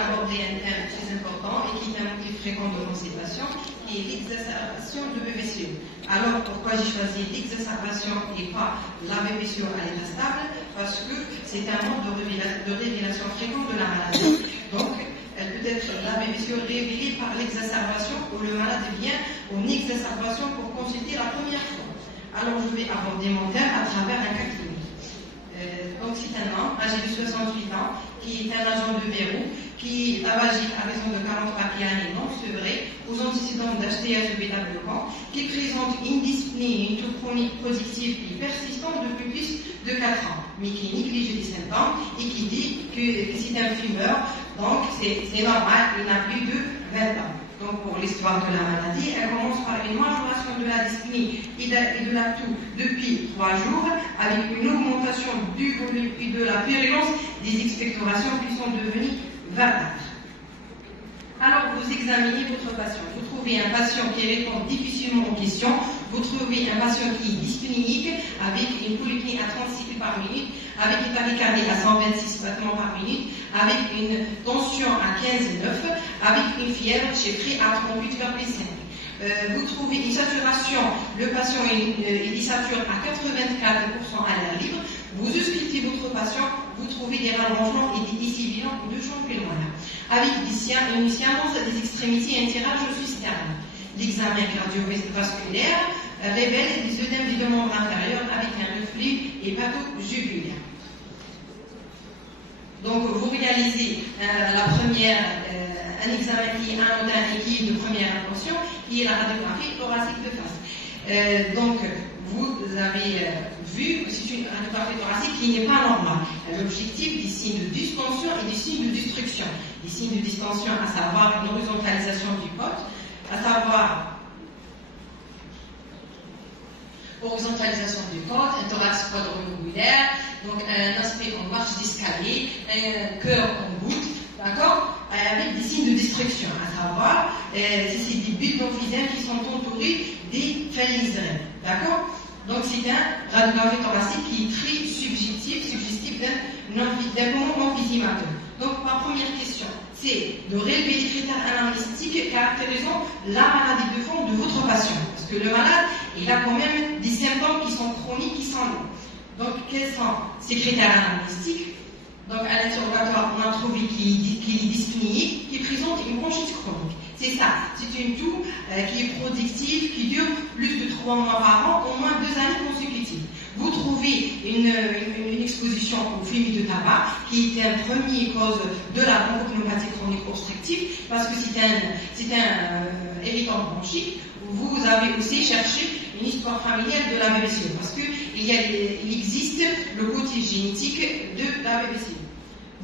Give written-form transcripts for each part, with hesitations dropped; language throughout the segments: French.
aborder un thème très important et qui est un motif fréquent de constipation, qui est l'exacerbation de BPCO. Alors, pourquoi j'ai choisi l'exacerbation et pas la BPCO à l'état stable? Parce que c'est un mode de révélation fréquent de la maladie. Donc, elle peut être la BPCO révélée par l'exacerbation ou le malade vient en exacerbation pour consulter la première fois. Alors, je vais aborder mon thème à travers un cas clinique. Donc, c'est un homme âgé de 68 ans qui est un agent de verrou, qui est tabagique à raison de 40 papiers années non sevrés, aux antécédents d'HTS bêta-bloquant, qui présente une dyspnée, une toux chronique positive qui est persistante depuis plus de 4 ans, mais qui néglige les symptômes et qui dit que c'est un fumeur, donc c'est normal, il n'a plus de 20 ans. Donc pour l'histoire de la maladie, elle commence par une majoration de la dyspnée et de la toux depuis 3 jours, avec une augmentation du volume et de la purulence des expectorations qui sont devenues verdâtres. Alors vous examinez votre patient. Vous trouvez un patient qui répond difficilement aux questions. Vous trouvez un patient qui est dyspnéique, avec une polypnée à 30 cycles par minute, avec une tachycardie à 126 battements par minute, avec une tension à 15,9, avec une fièvre chiffrée à 38 vers P5. Vous trouvez une saturation, le patient est désaturé à 84% à l'air libre. Vous auscultez votre patient, vous trouvez des rallongements et des sibilants de champ pulmonaire, avec une science des extrémités et un tirage au cisterne. L'examen cardiovasculaire révèle des œdèmes des deux membres inférieurs avec un reflux hépato-jugulaire. Donc vous réalisez un examen qui est anodin et qui est de première intention, qui est la radiographie thoracique de face. Donc vous avez vu que c'est une radiographie thoracique qui n'est pas normale. L'objectif des signes de distension et des signes de destruction. Les signes de distension, à savoir une horizontalisation du côte, à savoir horizontalisation du côte, un thorax quadriangulaire, donc un aspect en marche d'escalier, un cœur en goutte, d'accord, avec des signes de destruction, à savoir c'est des bulles d'emphysème qui sont entourées des phalanges, d'accord. Donc c'est un radiographie thoracique qui est très suggestif d'un moment emphysémateux. Donc ma première question, c'est de relever les critères anamnéstiques caractérisant la maladie de fond de votre patient. Parce que le malade, il a quand même des symptômes qui sont chroniques, qui sont longs. Donc quels sont ces critères anamnéstiques? Donc à l'interrogatoire, on a trouvé qu'il est dyspnéique, qui présente une bronchite chronique. C'est ça, c'est une toux qui est productive, qui dure plus de 3 mois par an, au moins 2 années consécutives. Vous trouvez une exposition aux fumées de tabac, qui est une première cause de la bronchopneumopathie chronique obstructive, parce que c'est un irritant bronchique. Vous avez aussi cherché une histoire familiale de la BPCO, parce qu'il existe le côté génétique de la BPCO.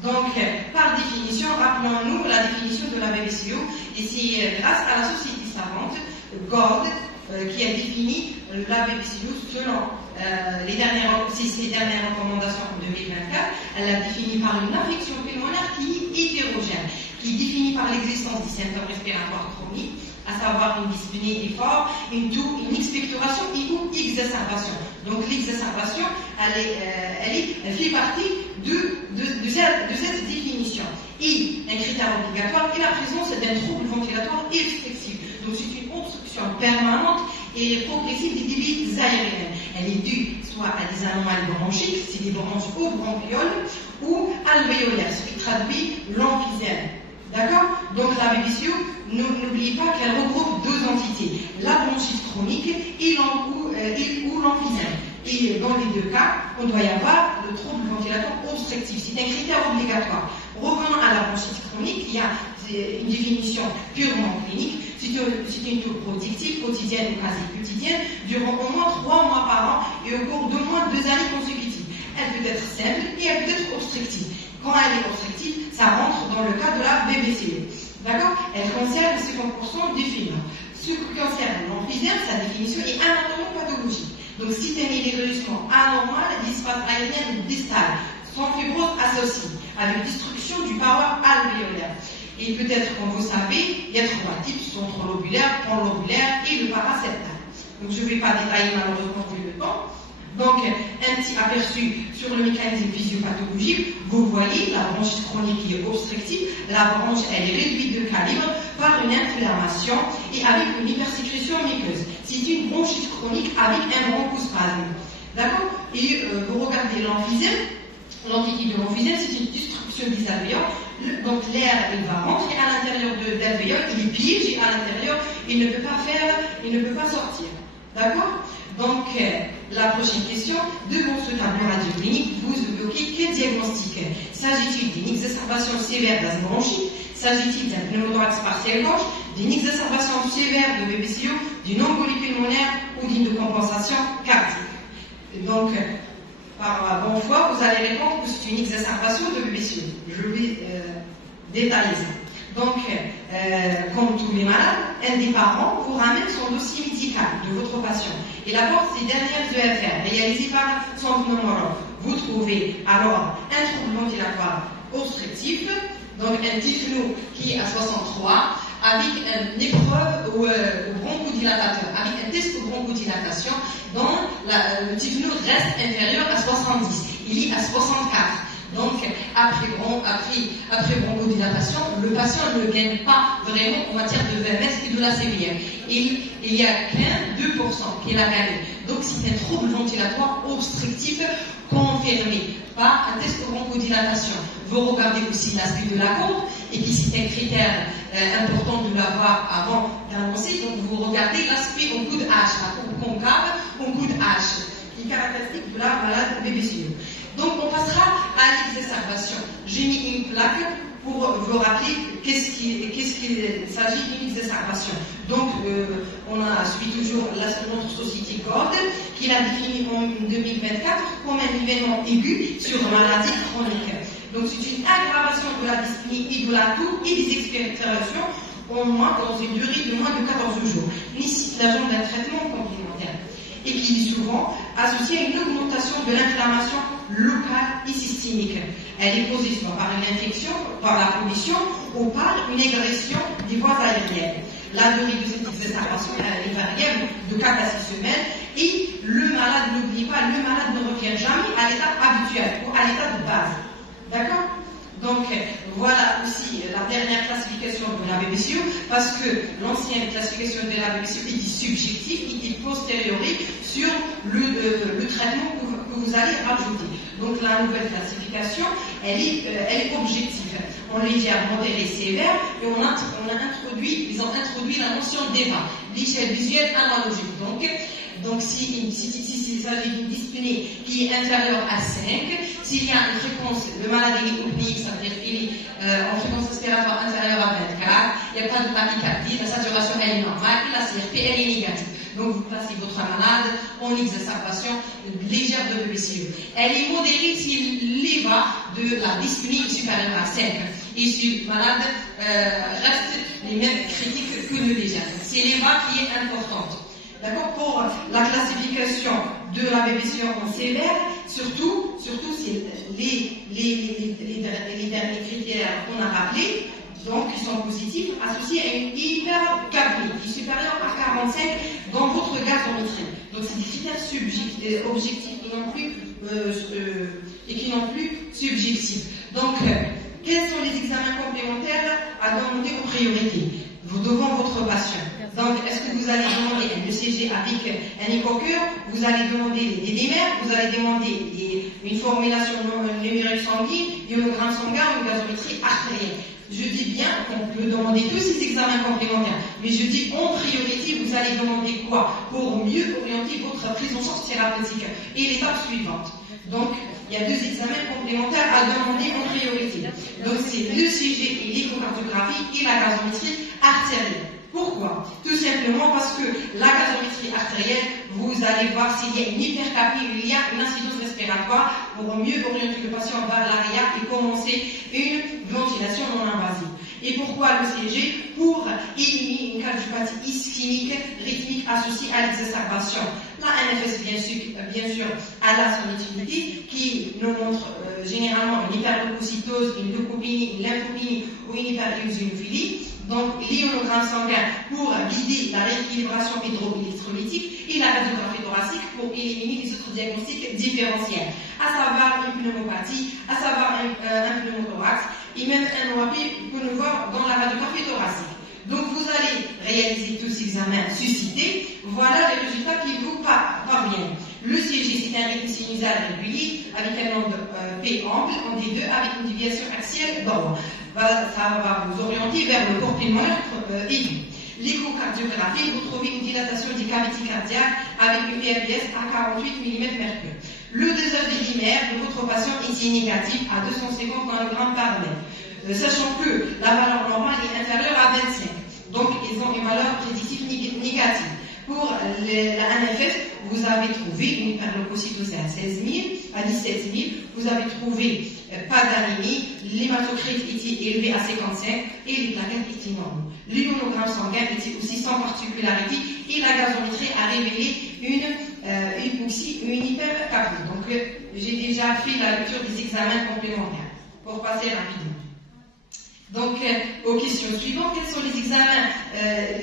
Donc, par définition, rappelons-nous la définition de la BPCO, et c'est grâce à la société savante, GORD, qui a défini la BPCO selon ses dernières recommandations en 2024. Elle l'a défini par une affection pulmonaire qui est hétérogène, qui est définie par l'existence des symptômes respiratoires chroniques, à savoir une dyspnée d'effort, une toux, une expectoration et une exacerbation. Donc l'exacerbation, elle fait partie de cette définition. Et un critère obligatoire est la présence d'un trouble ventilatoire obstructif. Donc c'est une obstruction permanente et progressive des débits aériens. Elle est due soit à des anomalies bronchiques, c'est des bronches ou bronchioles, ou alvéolaires, ce qui traduit l'emphysème. D'accord? Donc la BPCO, n'oubliez pas qu'elle regroupe 2 entités, la bronchite chronique et l'emphysème. Et dans les 2 cas, on doit y avoir le trouble ventilatoire obstructif. C'est un critère obligatoire. Revenons à la bronchite chronique, il y a une définition purement clinique. C'est une toux productive, quotidienne ou quasi quotidienne, durant au moins 3 mois par an et au cours d'au moins 2 années consécutives. Elle peut être simple et elle peut être obstructive. Quand elle est obstructive, ça rentre dans le cas de la BPCO. D'accord? Elle concerne 50% des fumeurs. Ce qui concerne l'emphysème, sa définition est anatomopathologique. Donc, c'est un évolution anormal d'espace aérien distal, sans fibrose associée, avec destruction du paroi alvéolaire. Et peut-être, comme vous savez, il y a 3 types, centrolobulaire, panlobulaire et le paraseptal. Donc, je ne vais pas détailler malheureusement vu le temps. Donc, un petit aperçu sur le mécanisme physiopathologique. Vous voyez, la bronchite chronique qui est obstructive, la bronche, elle est réduite de calibre par une inflammation et avec une hypersécrétion muqueuse. C'est une bronchite chronique avec un bronchospasme. D'accord? Et vous regardez l'emphysème. L'entité de l'emphysème, c'est une destruction des alvéoles. Donc, l'air, il va rentrer à l'intérieur de l'alvéole, il pige et à l'intérieur, il ne peut pas sortir. D'accord? Donc, la prochaine question, devant ce tableau radioclinique, vous évoquez quel diagnostic? S'agit-il d'une exacerbation sévère d'asthme-bronchite? S'agit-il d'un pneumothorax partiel gauche, d'une exacerbation sévère de BPCO, d'une embolie pulmonaire ou d'une décompensation cardiaque? Donc, par bonne foi, vous allez répondre que c'est une exacerbation de BPCO. Je vais détailler ça. Donc, comme tous les malades, un des parents vous ramène son dossier médical de votre patient et apporte ses dernières EFR réalisées par son pneumologue. Vous trouvez alors un trouble ventilatoire obstructif, donc un typhno qui est à 63, avec une épreuve au bronchodilatateur, avec un test de bronchodilatation dont le typhno reste inférieur à 70, il est à 64. Donc, après bronchodilatation, le patient ne gagne pas vraiment en matière de VMS et de la CVM. Il y a qu'un 2% qui est la gagné. Donc, c'est un trouble ventilatoire obstructif confirmé par un test de bronchodilatation. Vous regardez aussi l'aspect de la courbe, et puis c'est un critère important de l'avoir avant d'annoncer. Donc, vous regardez l'aspect au coup de H, la courbe concave au coup de H, qui est caractéristique de la malade BPCO. Donc, on passera à l'exacerbation. J'ai mis une plaque pour vous rappeler qu'est-ce qu'il s'agit d'une exacerbation. Donc, on a suivi toujours notre société GORD, qui l'a défini en 2024 comme un événement aigu sur maladie chronique. Donc, c'est une aggravation de la dyspnée et de la toux et des expectorations dans une durée de moins de 14 jours. Nécessite l'agent d'un traitement complémentaire et qui est souvent associée à une augmentation de l'inflammation locale et systémique. Elle est causée soit par une infection, par la pollution ou par une agression des voies aériennes. La durée de cette exacerbation est variable de 4 à 6 semaines et le malade, n'oubliez pas, le malade ne revient jamais à l'état habituel ou à l'état de base. D'accord? Donc, voilà aussi la dernière classification de la BPCO, parce que l'ancienne classification de la BPCO était subjective, était postérieure sur le traitement que vous allez rajouter. Donc, la nouvelle classification, elle est objective. En légère, modérée, sévère, et ils ont introduit la notion d'EVA, l'échelle visuelle analogique. Donc s'il s'agit d'une dyspnée qui est inférieure à 5, s'il y a une fréquence de maladie hypopnéique, c'est-à-dire qu'il est en fréquence respiratoire inférieure à 24, il n'y a pas de tachycardie, la saturation elle est normale et la CRP elle est négative. Donc vous placez votre malade en exacerbation légère de BPCO. Elle est modérée si l'EVA de la dyspnée est supérieure à 5. Et si le malade reste les mêmes critiques que le légère. C'est l'EVA qui est importante. D'accord? Pour la classification de la BPCO en sévère, surtout c'est les derniers critères qu'on a rappelés, donc qui sont positifs, associés à une hypercapnie qui est supérieure à 45 dans votre gazométrie. Donc c'est des critères objectifs et qui n'ont plus subjectifs. Donc, quels sont les examens complémentaires à demander en priorité devant votre patient? Donc, est-ce que vous allez demander un ECG avec un écho-cœur? Vous allez demander des DMR, vous allez demander une formulation numérique sanguine, ionogramme sanguin ou une gazométrie artérielle. Je dis bien qu'on peut demander tous ces examens complémentaires, mais je dis en priorité, vous allez demander quoi pour mieux orienter votre prise en charge thérapeutique. Et l'étape suivante. Donc, il y a 2 examens complémentaires à demander en priorité. Donc, c'est l'ECG et l'échocardiographie et la gazométrie artérielle. Pourquoi? Tout simplement parce que la gazométrie artérielle, vous allez voir s'il y a une hypercapnie, il y a une incidence respiratoire pour mieux orienter le patient vers l'ARIA et commencer une ventilation non invasive. Et pourquoi l'ECG? Pour éliminer une cardiopathie ischémique rythmique associée à l'exacerbation. La NFS, bien sûr, a la son utilité qui nous montre généralement une hyperleucocytose, une leucopénie, une lymphopénie ou une hyperleusinophilie. donc l'ionogramme sanguin pour guider la rééquilibration hydroélectrolytique et la radiographie thoracique pour éliminer les autres diagnostics différentiels, à savoir une pneumopathie, à savoir un pneumothorax et même un OAP que nous voyons dans la radiographie thoracique. Donc vous allez réaliser tous ces examens suscités, voilà les résultats qui vous parviennent. Le CG, c'est un rythme sinusal régulier avec un onde P ample en D2 avec une déviation axiale droite. Ça va vous orienter vers le corps pulmonaire aigu. L'échocardiographie, vous trouvez une dilatation des cavités cardiaques avec une PRPS à 48 mm mercure. Le dosage des dimères de votre patient est négatif à 250 nanogrammes par mètre. Sachant que la valeur normale est inférieure à 25. Donc, ils ont une valeur prédictive négative. Pour la NFS, vous avez trouvé une hyperleucocytose à 16 000, à 17 000. Vous avez trouvé pas d'anémie, l'hématocrit était élevé à 55 et les plaquettes étaient normales. L'ionogramme sanguin était aussi sans particularité et la gazométrie a révélé une hypoxie, une hypercapnie. Donc, j'ai déjà fait la lecture des examens complémentaires pour passer rapidement. Donc, aux questions suivantes, quels sont les examens,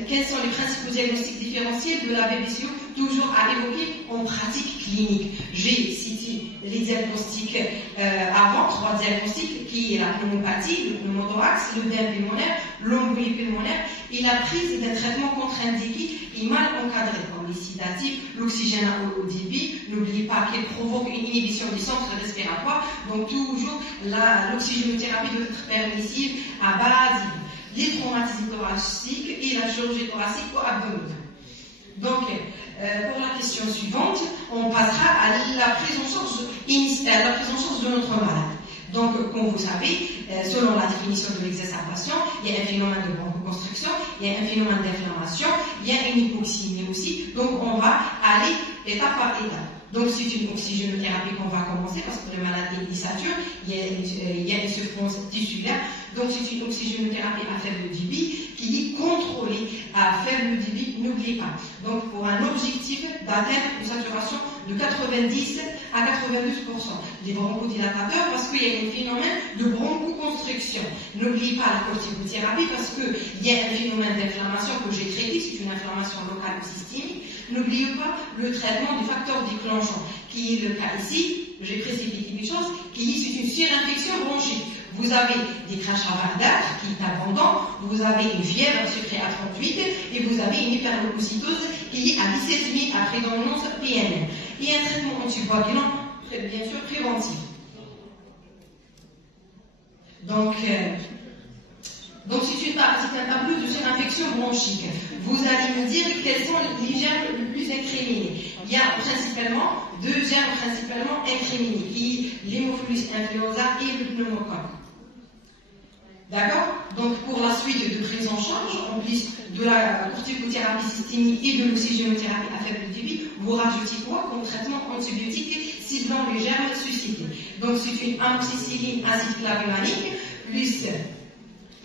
quels sont les principaux diagnostics différentiels de la BPCO, toujours à évoquer en pratique clinique. J'ai cité les diagnostics avant, 3 diagnostics, qui est la pneumopathie, le pneumothorax, l'œdème pulmonaire, l'embolie pulmonaire, et la prise d'un traitement contre-indiqué et mal encadré, comme les sédatifs, l'oxygène à haut débit. N'oubliez pas qu'il provoque une inhibition du centre respiratoire, donc toujours l'oxygénothérapie doit être permissive à base les traumatismes thoraciques et la chirurgie thoracique ou abdominale. Donc, pour la question suivante, on passera à la prise en charge de notre malade. Donc, comme vous savez, selon la définition de l'exacerbation, il y a un phénomène de bronchoconstriction, il y a un phénomène d'inflammation, il y a une hypoxémie aussi. Donc, on va aller étape par étape. Donc, c'est une oxygénothérapie qu'on va commencer parce que le malade est saturé, il y a une souffrance tissulaire. Donc, c'est une oxygénothérapie à faible débit qui est contrôlée à faible débit, n'oubliez pas. Donc, pour un objectif d'atteindre une saturation de 90 à 92%. Des bronchodilatateurs parce qu'il y a un phénomène de bronchoconstriction. N'oubliez pas la corticothérapie parce qu'il y a un phénomène d'inflammation que j'ai traité, c'est une inflammation locale ou systémique. N'oubliez pas le traitement du facteur déclenchant, qui est le cas ici, j'ai précipité des choses, qui est une surinfection bronchique. Vous avez des crachats verdâtres qui est abondant, vous avez une fièvre sucrée à 38 et vous avez une hyperleucocytose qui est à 17 000 à prédominance PNL. Et un traitement anticoagulant, bien sûr, préventif. Donc c'est un tableau de surinfection bronchique. Vous allez me dire quels sont les germes les plus incriminés. Il y a principalement 2 germes principalement incriminés, qui est l'hémophilus influenza et le pneumocoque. D'accord? Donc pour la suite de prise en charge, en plus de la corticothérapie systémique et de l'oxygénothérapie à faible débit, vous rajoutez quoi comme traitement antibiotique ciblant les germes suscités? Donc c'est une amoxicilline acide clavulanique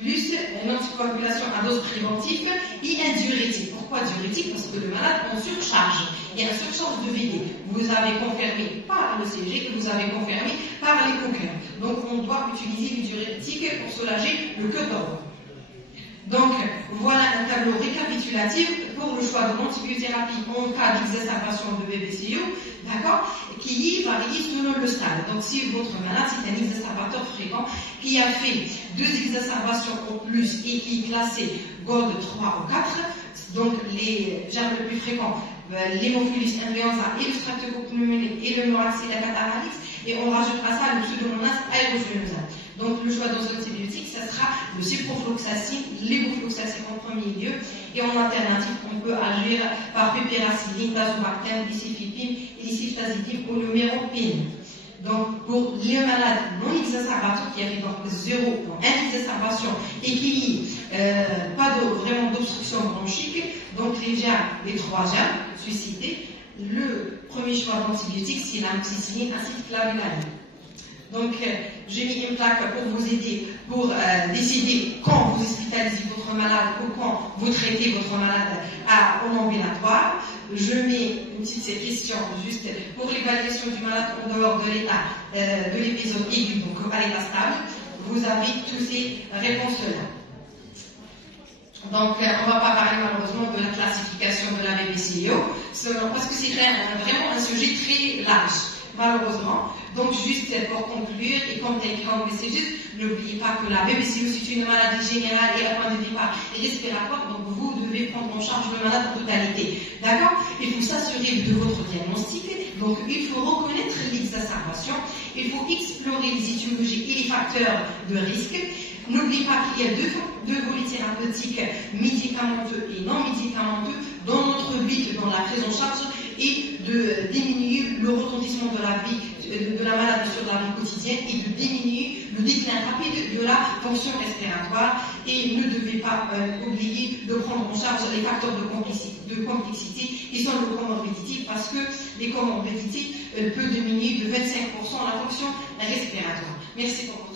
plus une anticoagulation à dose préventive et un diurétique. Pourquoi diurétique? Parce que le malade en surcharge. Il y a une surcharge de VD. Vous avez confirmé par le CG, vous avez confirmé par l'échocardiographe. Donc on doit utiliser le diurétique pour soulager le cœur d'ordre. Donc voilà un tableau récapitulatif pour le choix de l'antibiothérapie en cas d'exacerbation de BPCO, d'accord, qui varie selon le stade. Donc si votre malade c'est un exacerbateur fréquent qui a fait 2 exacerbations en plus et qui est classé GOLD 3 ou 4, donc les germes les plus fréquents, l'hémophilus influenza et le streptocoque pneumonique et le Moraxella catarrhalis, et on rajoutera ça le pseudomonas aeruginosa. Donc le choix dans l'antibiotique, ça sera le ciprofloxacine, lévofloxacine en premier lieu, et en alternative, on peut agir par pépéracilline, tazobactam, licifipine, liciftazidine ou numéropine. Donc pour les malades non exacerbateurs qui avaient donc 0, donc 1 exacerbation et qui pas vraiment d'obstruction bronchique, donc les 3 germes suscités, le premier choix d'antibiotique c'est l'amoxicilline acide clavulanique. Donc, j'ai mis une plaque pour vous aider, pour décider quand vous hospitalisez votre malade ou quand vous traitez votre malade en ambulatoire. Je mets une petite question juste pour l'évaluation du malade en dehors de l'état de l'épisode aigu, donc à l'état stable. Vous avez toutes ces réponses-là. Donc, on ne va pas parler malheureusement de la classification de la BBCO, parce que c'est vraiment un sujet très large, malheureusement. Donc, juste pour conclure, et comme take-home messages, n'oubliez pas que la BBCO, c'est une maladie générale et à point de départ et respiratoire, donc vous devez prendre en charge le malade en totalité. D'accord? Il faut s'assurer de votre diagnostic, donc il faut reconnaître l'exacerbation, il faut explorer les étiologies et les facteurs de risque. N'oubliez pas qu'il y a deux volets thérapeutiques, médicamenteux et non médicamenteux, dans notre but, dans la prise en charge, et de diminuer le retentissement de la vie, de la maladie sur la vie quotidienne, et de diminuer le déclin rapide de la fonction respiratoire. Et ne devez pas oublier de prendre en charge les facteurs de complexité qui sont les comorbidités, parce que les comorbidités peuvent diminuer de 25% la fonction respiratoire. Merci pour votre